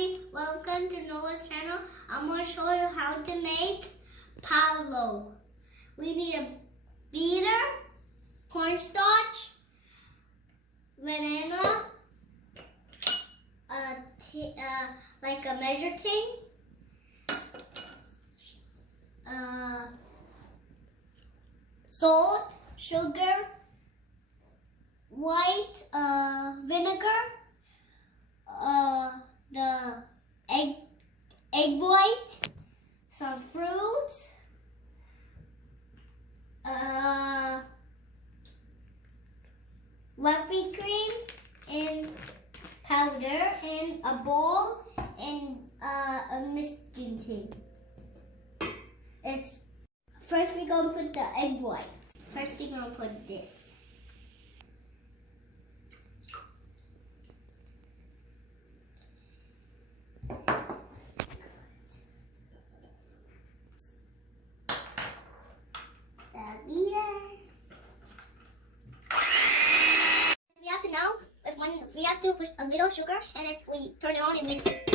everybody, welcome to Noah's channel. I'm going to show you how to make Pavlova. We need a beater, cornstarch, banana, like a measure thing, salt, sugar, white vinegar, the egg white, some fruits, whipping cream and powder, and a bowl and a mixing thing. First we're gonna put the egg white. First we're gonna put this. We have to push a little sugar and then we turn it on and mix it.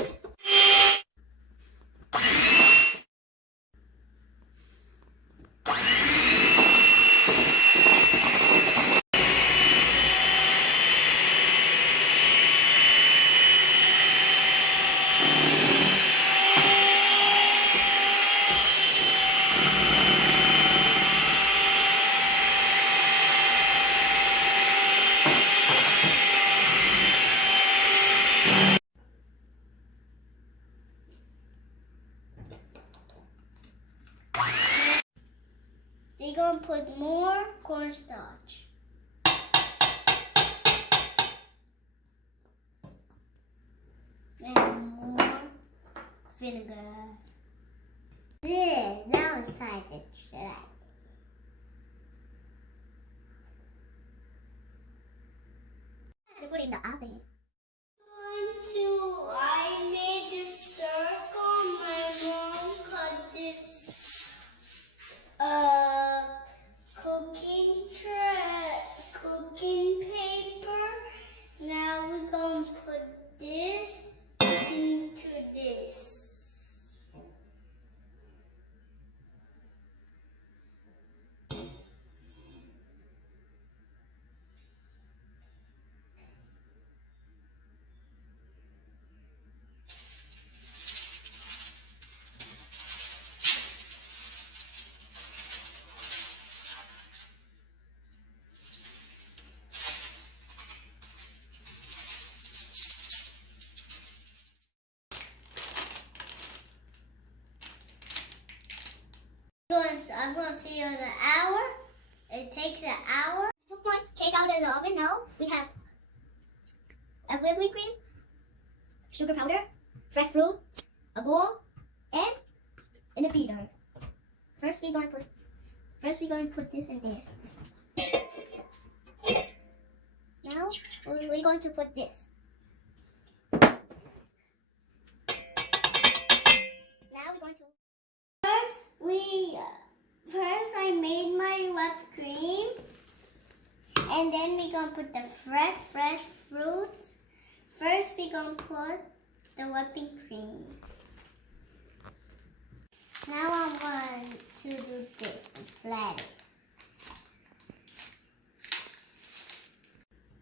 We're going to put more cornstarch. And more vinegar. There, now it's time to try. I'm going to put it in the oven. I made this circle. My mom cut this cooking paper. Now we're going to put this into this. I'm going to see you in an hour. It takes an hour. Took my cake out of the oven. Now we have a whipping cream, sugar powder, fresh fruit, a bowl, and a beater. First we're going to put this in there. Now we're going to put this. Now we're going to First I made my whipped cream, and then we're going to put the fresh fruits. First we're going to put the whipping cream. Now I'm going to do this and flat it.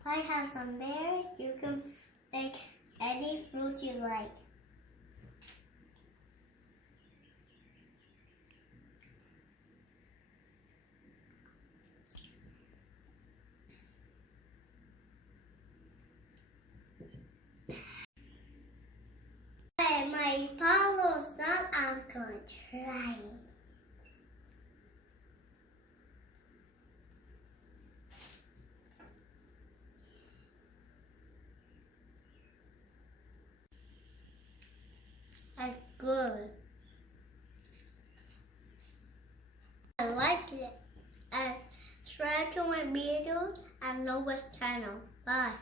I have some berries. You can take any fruit you like. My Pavlova's done. I'm going to try it. That's good. I like it. Subscribe to my videos and Noah's channel. Bye.